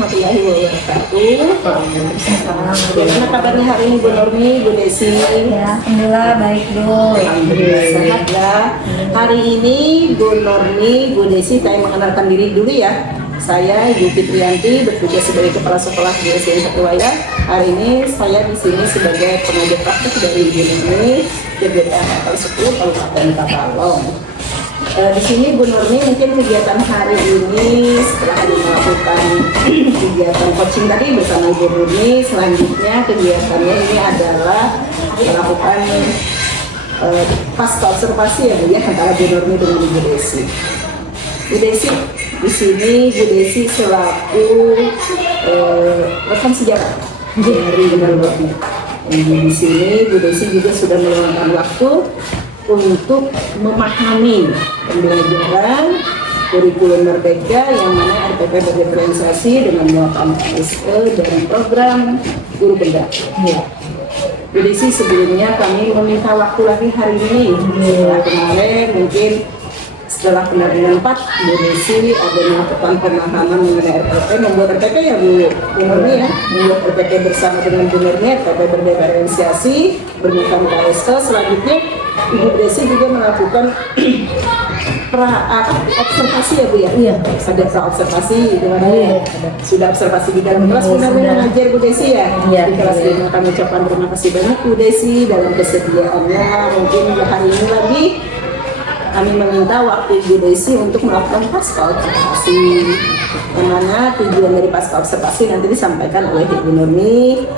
warahmatullahi wabarakatuh. Bagaimana kabarnya hari ini Bu Nurmi, Bu Desi? Ya, alhamdulillah baik Bu. Alhamdulillah sehat ya. Hari ini Bu Nurmi, Bu Desi, saya mengenalkan diri dulu ya. Saya Ibu Fitriyanti, bertugas sebagai Kepala Sekolah di SDN 1 Wayah. Hari ini saya di sini sebagai pengajar praktek dari Ibu Nurmi, DPDA 10 Kabupaten Tabalong. Di sini Bu Nurmi mungkin kegiatan hari ini setelah melakukan kegiatan coaching tadi bersama Ibu Nurmi, selanjutnya kegiatannya ini adalah melakukan pasca observasi ya Bu ya, antara Bu Nurmi dengan Ibu Desi. Bu Desi di sini Bu Desi selaku rekan sejarah dari Bu Nurmi. Di sini Bu Desi juga sudah meluangkan waktu untuk memahami pembelajaran kurikulum Merdeka yang mana RPP berdiferensiasi dengan muatan SE dan program guru benda. Ya. Bu Desi, sebelumnya kami meminta waktu lagi hari ini. Setelah kemarin mungkin setelah pendampingan 4, Bu Desi ada melakukan pemahaman mengenai RPP, membuat RPP ya Bu Nurmi ya, membuat RPP bersama dengan Bu Nurmi, RPP berdiferensiasi, bermuatan KSE. Selanjutnya Ibu Desi juga melakukan observasi ya Bu ya? Iya. Ada observasi di mana ya? Sudah observasi di dalam kelas, benar-benar mengajar Bu Desi ya? Iya. Di kelas ini kami ucapkan terima kasih banyak Bu Desi dalam kesediaannya. Mungkin hari ini lagi kami meminta waktu Ibu Desi untuk melakukan pasca observasi. Mana tujuan dari pasca observasi nanti disampaikan oleh Ibu Nurmi.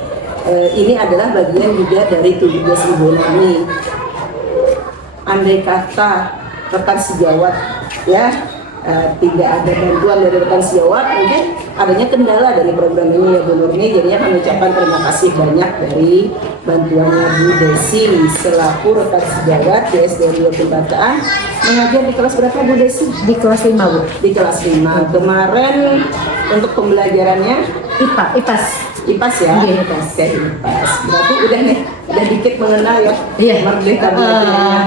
Ini adalah bagian juga dari tugas Ibu Nurmi. Andai kata rekan sejawat ya tidak ada bantuan dari rekan sejawat, mungkin adanya kendala dari program ini ya Bu Nurmi. Jadinya kami ucapkan terima kasih banyak dari bantuannya Bu Desi selaku rekan sejawat di SDN 2 Bataan. Mengajar di kelas berapa Bu Desi? Di kelas 5 Bu. Di kelas 5. Kemarin untuk pembelajarannya IPAS ya? Iya, IPAS. Berarti udah dikit mengenal ya? Iya. Merdeka belajarnya.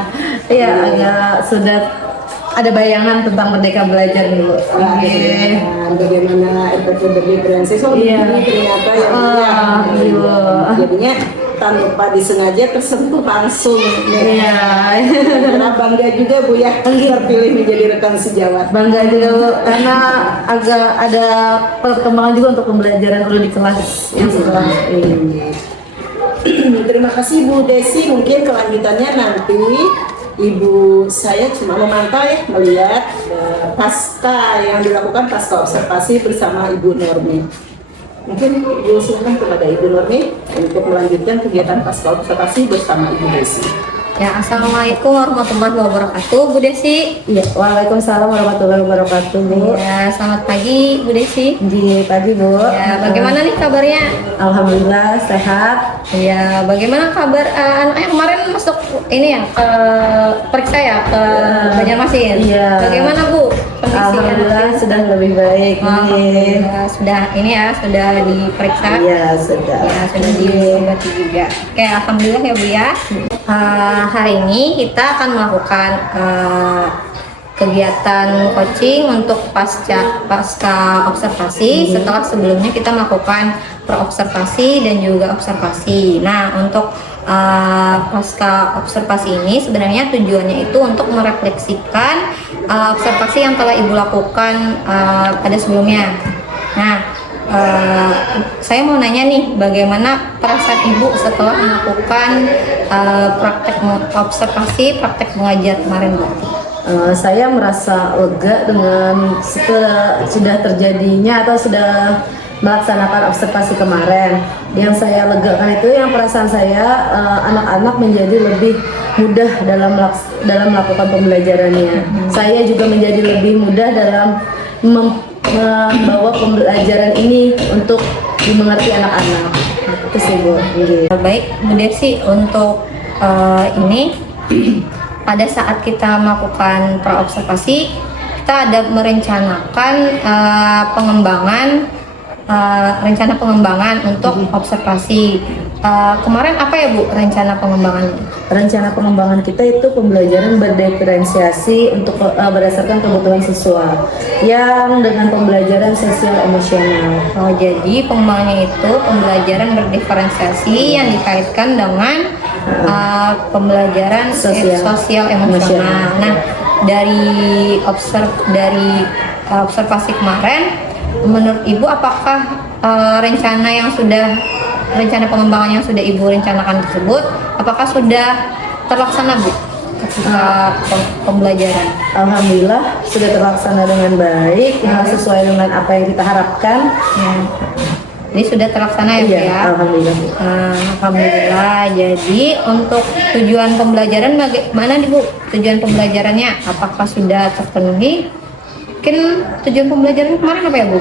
Iya, agak sudah ada bayangan tentang Merdeka Belajar dulu. Bagaimana RPP berdiferensiasi, ternyata ya. Jadinya tanpa disengaja tersentuh langsung. Iya. Karena bangga juga Bu ya, terpilih menjadi rekan sejawat. Bangga juga Bu, karena agak ada perkembangan juga untuk pembelajaran dulu di kelas yang setelah ini. Terima kasih Bu Desi. Mungkin kelanjutannya nanti Ibu saya cuma memantau ya, melihat pasca yang dilakukan pasca observasi bersama Ibu Nurmi. Mungkin Ibu silakan kepada Ibu Nurmi untuk melanjutkan kegiatan pasca observasi bersama Ibu Desi. Ya, assalamualaikum warahmatullahi wabarakatuh, Bu Desi. Iya, waalaikumsalam warahmatullahi wabarakatuh, Bu. Ya, selamat pagi, Bu Desi. Di pagi, Bu. Ya, bagaimana nih kabarnya? Alhamdulillah sehat. Ya, bagaimana kabar anaknya kemarin masuk ini ya ke periksa ya ke Banjarmasin? Iya. Bagaimana Bu? Alhamdulillah sudah lebih baik. Alhamdulillah sudah ini ya sudah diperiksa. Iya, sudah. Ya, sudah diobati juga. Oke, alhamdulillah ya Bu ya. Hari ini kita akan melakukan kegiatan coaching untuk pasca observasi setelah sebelumnya kita melakukan praobservasi dan juga observasi. Nah, untuk pasca observasi ini sebenarnya tujuannya itu untuk merefleksikan observasi yang telah Ibu lakukan pada sebelumnya. Nah, saya mau nanya nih, bagaimana perasaan Ibu setelah melakukan praktek observasi, praktek mengajar kemarin Bu? Saya merasa lega dengan sudah terjadinya atau sudah melaksanakan observasi kemarin. Yang saya legakan itu yang perasaan saya anak-anak menjadi lebih mudah dalam melakukan pembelajarannya. Saya juga menjadi lebih mudah dalam membawa pembelajaran ini untuk dimengerti anak-anak. Itu sih Bu. Baik Bu Desi, untuk ini pada saat kita melakukan praobservasi kita ada merencanakan pengembangan rencana pengembangan untuk observasi. Kemarin apa ya Bu rencana pengembangannya? Rencana pengembangan kita itu pembelajaran berdiferensiasi untuk berdasarkan kebutuhan siswa yang dengan pembelajaran sosial emosional. Oh, jadi pengembangannya itu pembelajaran berdiferensiasi yang dikaitkan dengan pembelajaran sosial emosional. Nah, dari observasi kemarin, menurut Ibu apakah rencana pengembangan yang sudah Ibu rencanakan tersebut apakah sudah terlaksana Bu ketika pembelajaran? Alhamdulillah sudah terlaksana dengan baik, sesuai dengan apa yang kita harapkan. Ini sudah terlaksana ya Bu ya? Alhamdulillah. Alhamdulillah. Jadi untuk tujuan pembelajaran bagaimana nih Bu? Tujuan pembelajarannya apakah sudah terpenuhi? Mungkin tujuan pembelajaran kemarin apa ya Bu?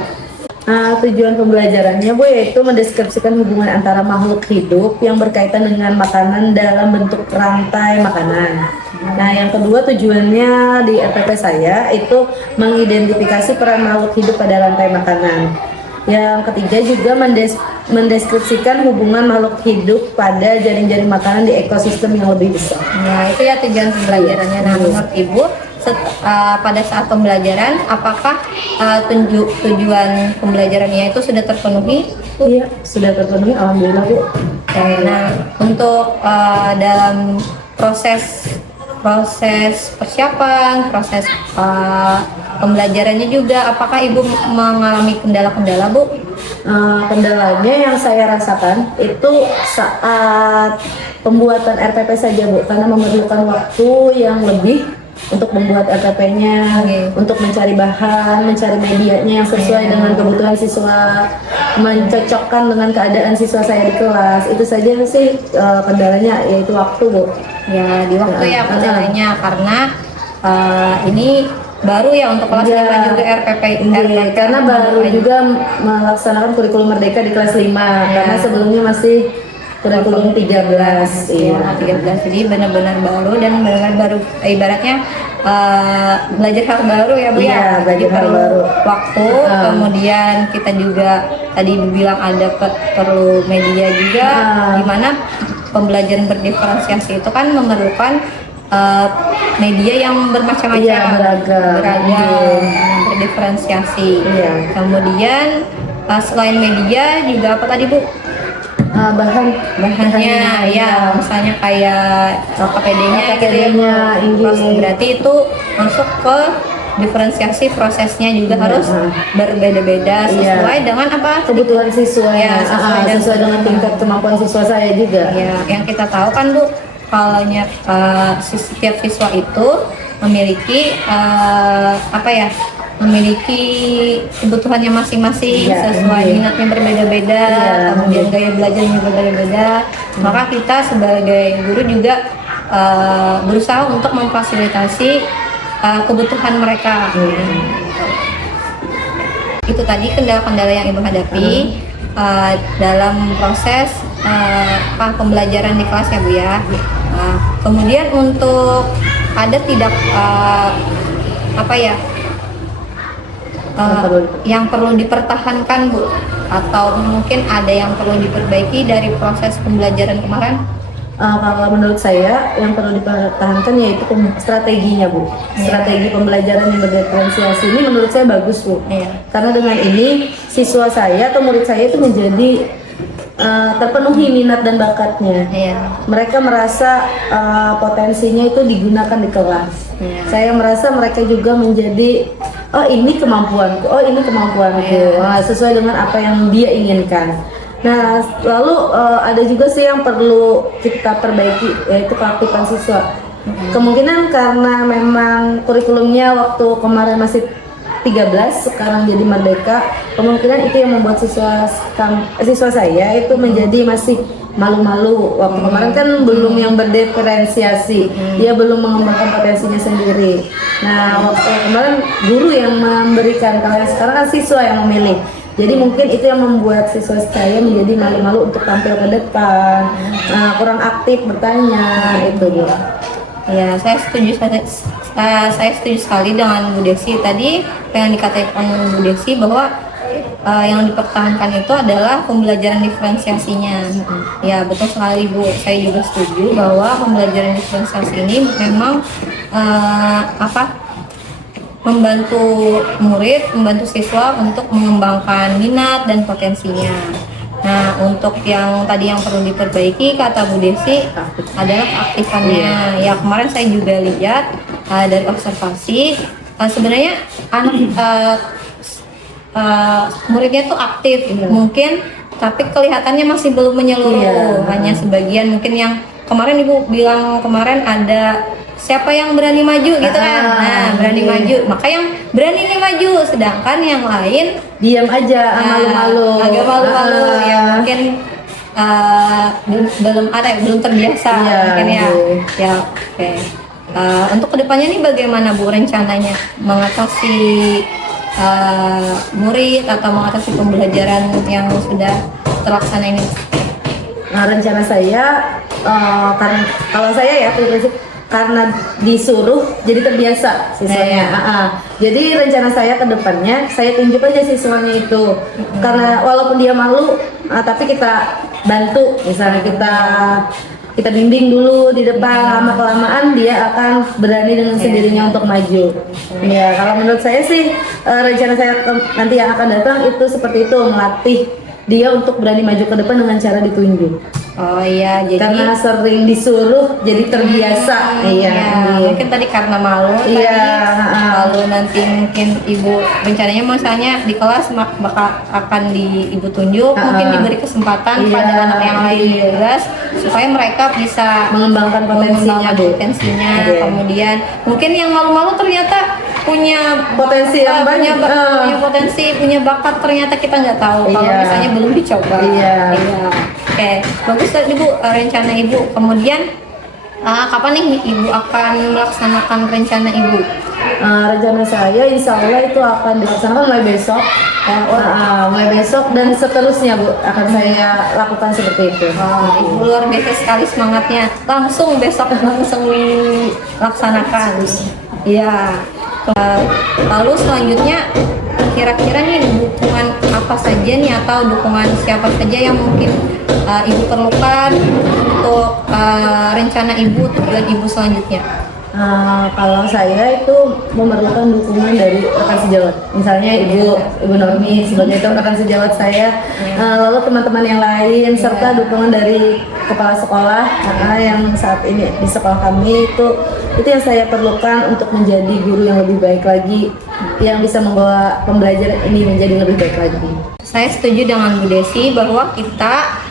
Tujuan pembelajarannya Bu yaitu mendeskripsikan hubungan antara makhluk hidup yang berkaitan dengan makanan dalam bentuk rantai makanan. Nah, yang kedua tujuannya di RPP saya itu mengidentifikasi peran makhluk hidup pada rantai makanan. Yang ketiga juga mendeskripsikan hubungan makhluk hidup pada jaring-jaring makanan di ekosistem yang lebih besar. Ya, itu ya tujuan pembelajarannya. Nah, menurut Ibu pada saat pembelajaran apakah tujuan pembelajarannya itu sudah terpenuhi? Iya, sudah terpenuhi, alhamdulillah Bu. Nah, untuk dalam proses persiapan, proses pembelajarannya juga apakah Ibu mengalami kendala-kendala Bu? Kendalanya yang saya rasakan itu saat pembuatan RPP saja Bu, karena memerlukan waktu yang lebih untuk membuat RPP-nya, untuk mencari bahan, mencari medianya yang sesuai dengan kebutuhan siswa, mencocokkan dengan keadaan siswa saya di kelas. Itu saja sih kendalanya, yaitu waktu Bu. Ya, di waktu ya kendalanya karena ini baru ya untuk kelas 5 juga RPP. Karena baru juga melaksanakan kurikulum merdeka di kelas 5 karena sebelumnya masih kurikulum 13. Iya, 13. Jadi benar-benar baru dan benar-benar baru ibaratnya belajar hal baru ya Bu ya. Belajar hal baru. Waktu, kemudian kita juga tadi bilang ada perlu media juga di mana pembelajaran berdiferensiasi itu kan memerlukan media yang bermacam-macam, beragam, berdiferensiasi. Kemudian selain media juga apa tadi Bu? Bahannya ya misalnya kayak KPD-nya gitu ya berarti itu masuk ke diferensiasi prosesnya juga harus berbeda-beda sesuai dengan apa kebutuhan siswa ya, sesuai dengan tingkat kemampuan siswa saya juga ya. Yang kita tahu kan Bu kalau setiap siswa itu memiliki memiliki kebutuhannya masing-masing sesuai minatnya berbeda-beda, kemudian gaya belajarnya berbeda-beda. Maka kita sebagai guru juga berusaha untuk memfasilitasi kebutuhan mereka. Itu tadi kendala-kendala yang Ibu hadapi dalam proses pembelajaran di kelas ya Bu ya. Kemudian untuk ada tidak yang perlu dipertahankan Bu, atau mungkin ada yang perlu diperbaiki dari proses pembelajaran kemarin? Kalau menurut saya yang perlu dipertahankan yaitu strateginya Bu. Strategi pembelajaran yang berdiferensiasi ini menurut saya bagus Bu. Karena dengan ini siswa saya atau murid saya itu menjadi terpenuhi minat dan bakatnya. Mereka merasa potensinya itu digunakan di kelas. Saya merasa mereka juga menjadi ini kemampuanku, ini kemampuanku, sesuai dengan apa yang dia inginkan. Nah, lalu ada juga sih yang perlu kita perbaiki, yaitu keaktifan siswa. Kemungkinan karena memang kurikulumnya waktu kemarin masih 13, sekarang jadi merdeka, kemungkinan itu yang membuat siswa saya itu menjadi masih malu-malu. Waktu kemarin kan belum yang berdiferensiasi, dia belum mengembangkan potensinya sendiri. Nah, waktu kemarin guru yang memberikan, kalau yang sekarang kan siswa yang memilih. Jadi mungkin itu yang membuat siswa saya menjadi malu-malu untuk tampil ke depan, kurang aktif bertanya, itu Bu. Ya, saya setuju sekali dengan Bu Desi tadi yang dikatakan Bu Desi bahwa yang dipertahankan itu adalah pembelajaran diferensiasinya. Ya betul sekali Bu, saya juga setuju bahwa pembelajaran diferensiasi ini memang membantu murid, membantu siswa untuk mengembangkan minat dan potensinya. Nah, untuk yang tadi yang perlu diperbaiki kata Bu Desi adalah keaktifannya. Ya kemarin saya juga lihat dari observasi sebenarnya anak muridnya tuh aktif, mungkin tapi kelihatannya masih belum menyeluruh, hanya sebagian. Mungkin yang kemarin Ibu bilang kemarin ada siapa yang berani maju gitu kan, nah berani maju, maka yang berani nih maju, sedangkan yang lain diam aja, malu-malu, agak malu-malu, ya mungkin belum ada, belum terbiasa mungkin ya. Ya oke. Untuk kedepannya nih bagaimana Bu rencananya mengatasi murid atau mengatasi pembelajaran yang sudah terlaksana ini? Nah, rencana saya karena kalau saya ya prinsip karena disuruh jadi terbiasa siswanya. Jadi rencana saya ke depannya saya tunjuk aja siswanya itu. Karena walaupun dia malu, tapi kita bantu, misalnya kita bimbing dulu di depan, lama kelamaan dia akan berani dengan sendirinya untuk maju. Ya, kalau menurut saya sih rencana saya nanti yang akan datang itu seperti itu, melatih dia untuk berani maju ke depan dengan cara ditunjuk. Oh iya, jadi karena sering disuruh jadi terbiasa. Mungkin tadi karena malu, lalu nanti mungkin Ibu rencananya misalnya di kelas bakal akan Ibu tunjuk, mungkin diberi kesempatan pada anak yang lain juga supaya mereka bisa mengembangkan potensinya. Kemudian mungkin yang malu-malu ternyata punya potensi yang banyak, punya potensi, punya bakat, ternyata kita nggak tahu kalau misalnya belum dicoba. Oke, bagus tadi Bu rencana Ibu. Kemudian kapan nih Ibu akan melaksanakan rencana Ibu? Rencana saya insya Allah itu akan dilaksanakan mulai besok. Mulai besok dan seterusnya Bu akan saya lakukan seperti itu. Ibu luar biasa sekali semangatnya. Langsung besok langsung dilaksanakan. Iya. Lalu selanjutnya kira-kira nih dukungan apa saja nih atau dukungan siapa saja yang mungkin Ibu perlukan untuk rencana Ibu, tujuan Ibu selanjutnya? Kalau saya itu memerlukan dukungan dari rekan sejawat, misalnya Ibu Normi sebagai rekan sejawat saya, lalu teman-teman yang lain, serta dukungan dari kepala sekolah yang saat ini di sekolah kami itu yang saya perlukan untuk menjadi guru yang lebih baik lagi, yang bisa membawa pembelajaran ini menjadi lebih baik lagi. Saya setuju dengan Bu Desi bahwa kita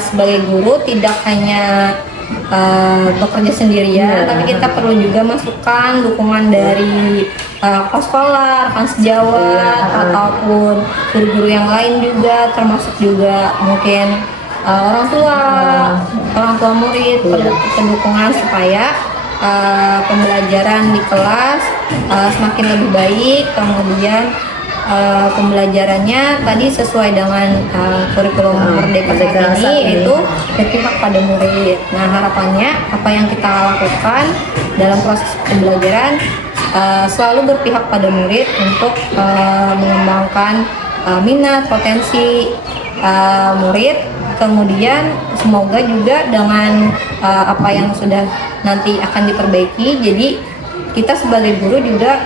sebagai guru tidak hanya bekerja sendirian, tapi kita perlu juga masukan dukungan dari kepala sekolah, rekan sejawat, ataupun guru-guru yang lain juga, termasuk juga mungkin orang tua murid, perlu dukungan supaya pembelajaran di kelas semakin lebih baik, kemudian pembelajarannya tadi sesuai dengan kurikulum Merdeka saat ini, yaitu berpihak pada murid. Nah, harapannya apa yang kita lakukan dalam proses pembelajaran selalu berpihak pada murid untuk mengembangkan minat, potensi murid. Kemudian semoga juga dengan apa yang sudah nanti akan diperbaiki, jadi kita sebagai guru juga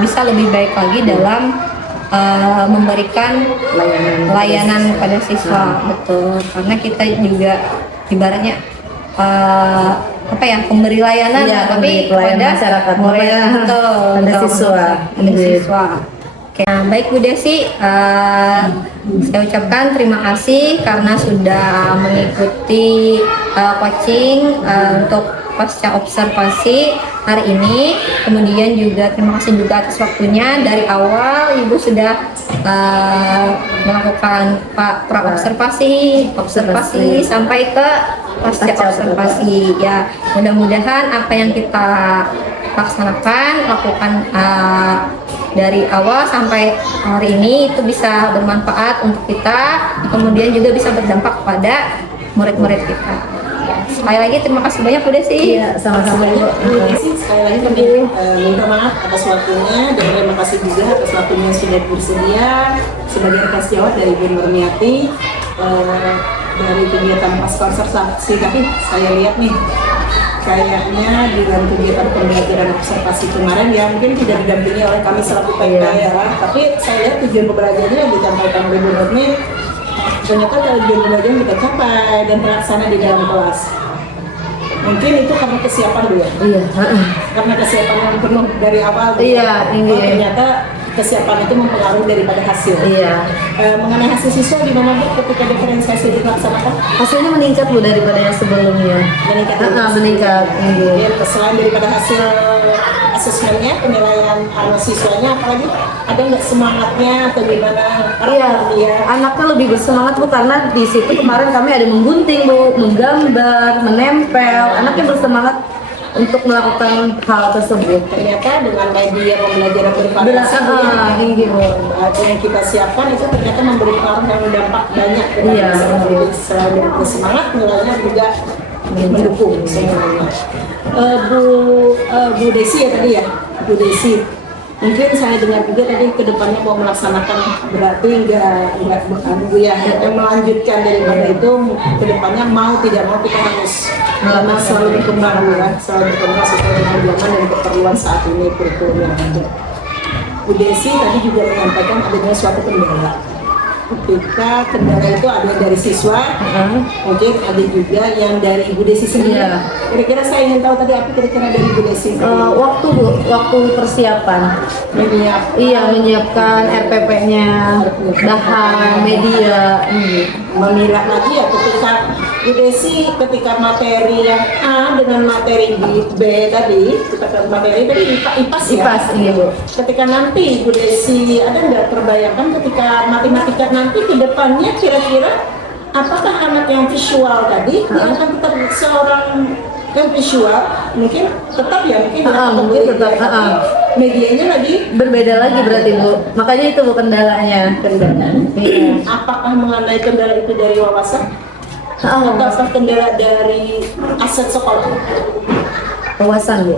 bisa lebih baik lagi dalam memberikan layanan pada siswa. Betul, karena kita juga ibaratnya pemberi layanan, tapi pada masyarakat, pada siswa. Oke, nah, baik Bu Desi, saya ucapkan terima kasih karena sudah mengikuti coaching untuk pasca observasi hari ini. Kemudian juga terima kasih juga atas waktunya. Dari awal Ibu sudah melakukan observasi sampai ke pasca observasi. Ya, mudah-mudahan apa yang kita lakukan dari awal sampai hari ini itu bisa bermanfaat untuk kita, kemudian juga bisa berdampak pada murid-murid kita. Sekali lagi terima kasih banyak Bu Desi. Iya, sama-sama Ibu. Bu Desi, sekali lagi kami minta maaf atas waktunya dan terima kasih juga atas waktunya yang sudah bersedia sebagai rekan sejawat dari Ibu Nurmiati dari kegiatan konservasi. Tapi saya lihat nih kayaknya dalam kegiatan pembelajaran observasi kemarin ya mungkin tidak didampingi oleh kami selaku PK ya, tapi saya lihat tujuan pembelajarannya yang disampaikan oleh Bu Nurmi ternyata tujuan pembelajaran kita capai dan terlaksana di dalam kelas. Mungkin itu karena kesiapan Bu ya? Iya. Karena kesiapan yang penuh dari awal. Iya, Oh, ternyata kesiapan itu mempengaruhi daripada hasil. Iya. Mengenai hasil siswa di mana Bu ketika diferensiasi dilaksanakan? Hasilnya meningkat Bu daripada yang sebelumnya. Meningkat. Meningkat. Iya. Ya, selain daripada hasil asesmennya, penilaian siswanya, apalagi ada nggak semangatnya atau gimana? Iya, Iya. anaknya lebih bersemangat Bu karena di situ kemarin kami ada menggunting Bu, menggambar, menempel. Anaknya bersemangat untuk melakukan hal tersebut. Ternyata dengan media pembelajaran bervariasi yang kita siapkan itu ternyata memberi pengaruh yang berdampak banyak. Iya. Selain dari semangat, nilainya juga mendukung semuanya. Bu Desi ya tadi ya, Bu Desi. Mungkin saya dengar juga tadi kedepannya mau melaksanakan berarti nggak Bu ya, yang melanjutkan daripada itu kedepannya mau tidak mau kita harus selalu berkembang ya, selalu berkembang sesuai dengan zaman dan keperluan saat ini kurikulum yang ada. Bu Desi tadi juga menyampaikan adanya suatu kendala. Ketika kendala itu ada dari siswa, mungkin ada juga yang dari Bu Desi sendiri. Iya. Kira-kira saya ingin tahu tadi apa kira-kira dari Bu Desi? Waktu Bu, waktu persiapan. Menyiapkan RPP-nya, bahan, media. Memilah lagi ya ketika Bu Desi ketika materi yang A dengan materi B tadi kita ke materi tadi IPAS ya. IPAS iya Bu. Ketika nanti Bu Desi ada nggak terbayangkan ketika matematika nanti ke depannya kira-kira apakah anak yang visual tadi dia akan tetap seorang yang visual mungkin tetap ya mungkin tetap medianya lagi berbeda lagi berarti Bu. Makanya itu Bu kendalanya. Iya. Apakah mengenai kendala itu dari wawasan atau kendala dari aset sekolah? Wawasan Bu.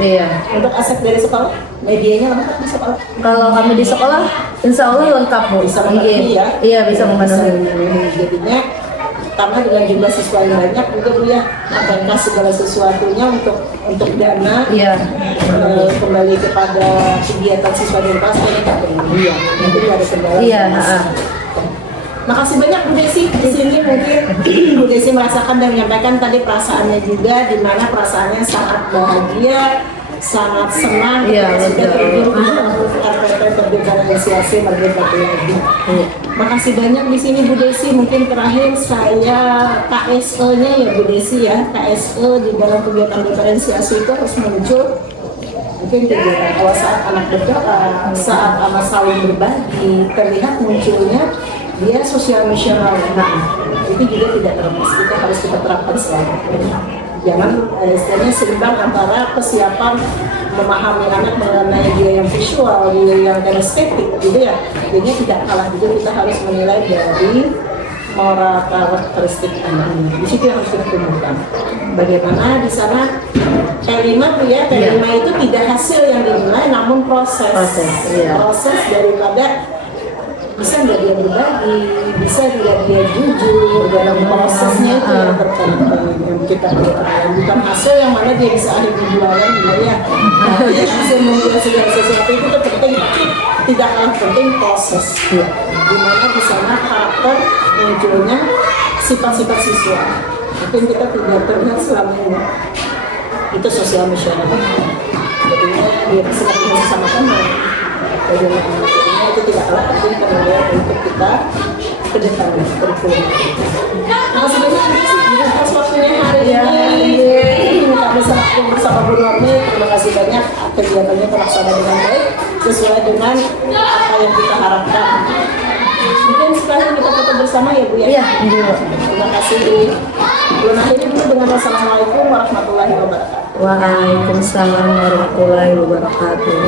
Iya. Untuk aset dari sekolah, medianya lengkap di sekolah. Kalau kami di sekolah, insya Allah lengkap Bu. Bisa memenuhi ya? Iya bisa memenuhi. Jadinya karena dengan jumlah siswa yang banyak juga Bu ya, akankah segala sesuatunya untuk dana kembali kepada kegiatan siswa dan kelas ini tak perlu ya. Nanti ada kendala. Iya. Makasih banyak Bu Desi di sini mungkin Bu Desi merasakan dan menyampaikan tadi perasaannya juga di mana perasaannya sangat bahagia, sangat senang sudah terjun RPP berdiferensiasi merdeka lagi. Makasih banyak di sini Bu Desi. Mungkin terakhir saya KSE-nya ya Bu Desi ya, KSE di dalam kegiatan diferensiasi itu harus muncul. Mungkin kegiatan saat anak berdoa, saat anak saling berbagi, terlihat munculnya dia sosial misional. Nah, itu juga tidak terlepas, kita harus kita terapkan selalu. Jangan istilahnya seimbang antara kesiapan memahami anak mengenai dia yang visual, dia yang kinestetik gitu ya. Jadi tidak kalah juga kita harus menilai dari moral karakteristik anak ini. Di situ yang harus kita tumbuhkan. Bagaimana di sana P5 Bu ya, P5 itu tidak hasil yang dinilai namun proses daripada bisa nggak dia berbagi, bisa nggak dia jujur dalam prosesnya itu yang terpenting yang kita perhatikan, bukan hasil yang mana dia bisa akhir jualan ya. Hasil membuat segala sesuatu itu penting, tapi tidak kalah penting proses. Di mana di sana karakter munculnya sifat-sifat siswa. Mungkin kita tidak terlihat selama ini. Itu sosial misional. Jadinya dia semakin bersamakan itu tidak kalah penting penilaian untuk kita ke depan kurikulum. Makasih banyak atas waktunya hari ini. Kami bersama Bu Nurmi, terima kasih banyak kegiatannya terlaksana dengan baik sesuai dengan apa yang kita harapkan. Mungkin setelah kita foto bersama ya Bu ya. Iya. Terima kasih. Belum akhirnya dulu dengan wassalamualaikum warahmatullahi wabarakatuh. Waalaikumsalam warahmatullahi wabarakatuh.